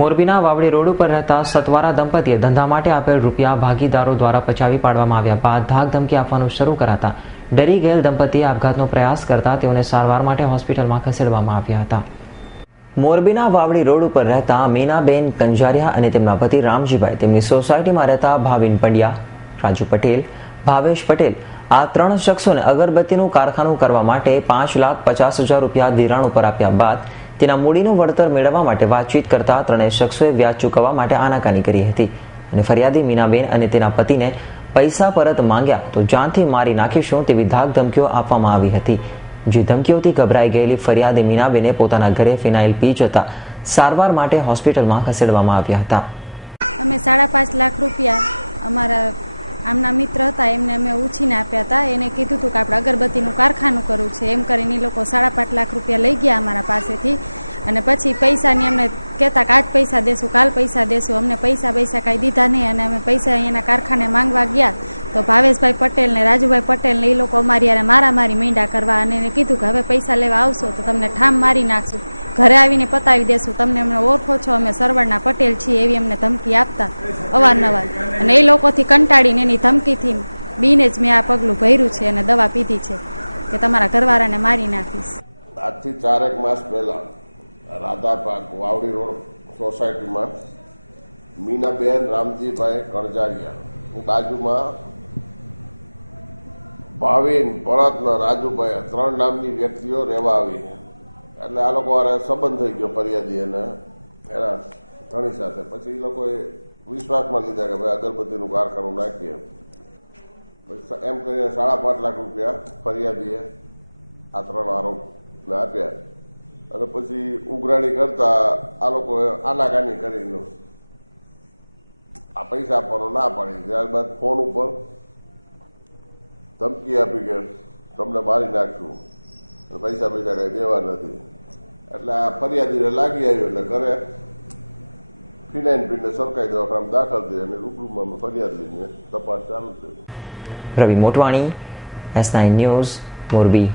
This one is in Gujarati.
મોરબીના વાવડી રોડ ઉપર રહેતા સતવારા દંપતીએ ધંધા માટે આપેલ રૂપિયા ભાગીદારો દ્વારા પચાવી પાડવામાં આવ્યા બાદ ધાક ધમકી આપવાનું શરૂ કરાતા ડરી ગયેલ દંપતીએ આપઘાતનો પ્રયાસ કરતા તેઓને સારવાર માટે હોસ્પિટલમાં ખસેડવામાં આવ્યા હતા. મોરબીના વાવડી રોડ ઉપર રહેતા મીનાબેન કંજારિયા અને તેમના પતિ રામજીભાઈ તેમની સોસાયટીમાં રહેતા ભાવિન પંડ્યા, રાજુ પટેલ, ભાવેશ પટેલ આ 3 શખ્સોને અગરબત્તીનું કારખાનું કરવા માટે 5,50,000 રૂપિયા ધિરાણ ઉપર આપ્યા બાદ તેના મૂડીનું વળતર મેળવવા માટે વાતચીત કરતા 3 શખ્સોએ વ્યાજ ચૂકવવા માટે આનાકાની કરી હતી અને ફરિયાદી મીનાબેન અને તેના પતિને પૈસા પરત માંગ્યા તો જાનથી મારી નાખીશું તેવી ધાક ધમકીઓ આપવામાં આવી હતી. જે ધમકીઓથી ગભરાઈ ગયેલી ફરિયાદી મીનાબેને પોતાના ઘરે ફિનાઇલ પી જતા સારવાર માટે હોસ્પિટલમાં ખસેડવામાં આવ્યા હતા. અમે 5.5 લાખ રૂપિયા અમારા આમના મિત્ર હતા એમને અમે ઉછીને આપ્યા હતા. એને કીધું હતું કે આપણે અગરબત્તીનું કારખાનું કરવું છે એમ કરીને એ લોકો 5.5 લાખ રૂપિયા લઈ ગયા અમારા પાસેથી અને પછી પૈસાની અમને કહેતા કે આજ પૈસા દેશું, કાલ પૈસા દેશું. અમને પૈસા કાંઈ દીધા નહીં અને અમે પૈસા એના કારખાને માંગવા ગયા તો ભાવેશભાઈ પટેલ ને રાજુભાઈ પટેલ ને એ લોકો અમારી યારે મારામારી મીંડા કરવા અને એને કીધું કે હવે પૈસા લેવા આવશો તો તમને ઠામ મારી નાખશું, ઘરે આવીને પતાવી દેશું, તમને અમને ઓળખો છો, અમે સરવડના પટેલ છીએ એવી અમને ધમકી આપતા અવારનવાર. અને એ લોકોથી કંટાળીને એની ધમકીથી બીને જ મેં આ પગલું ભર્યું છે અને દવા પીધી છે કે તમારા ઘરવાળાને મારી નાખીશ. આજથી 4 માસ પહેલા રાધાપાક વાવડી રોડ સોસાયટીમાં મીનાબેન રામજીભાઈ કણજારિયા બાજુમાં ભાવિન પળતના રાજુભાઈ 3 નામની વ્યક્તિઓ રહેવા આવી. એટલે આ લોકો સંબંધ થઈ ગયો ફરિયાદી અને એના ધણી સાથે. પછી એ લોકોએ વિશ્વાસમાં લીધા કે ભાઈ અગરબત્તીનું કારખાનું નાખીએ. એમ કરીને 5.5 લાખ રૂપિયા ફરિયાદીએ આ 3 આરોપને આપ્યા અને પછી ઉઘરાણી કરતા આ લોકોએ આનાકાની કરીને આ પૈસા આપવાનો ના પાડી. ત્યારબાદ ફોન ઉપર ધમકી આપી કે તમને મારી નાખશું અને પૈસા કઈ દેવા નથી. એટલે આ ફરિયાદીને લાગી આવ્યો એટલે ઘરે ફિનાઇન પીને સરકારી દવાખાનામાં દાખલ થઈ અને રૂબરૂમાં ફરિયાદ લઈને તપાસ ચાલુ છે. રવિ મોટવાણી, S9 ન્યૂઝ, મોરબી.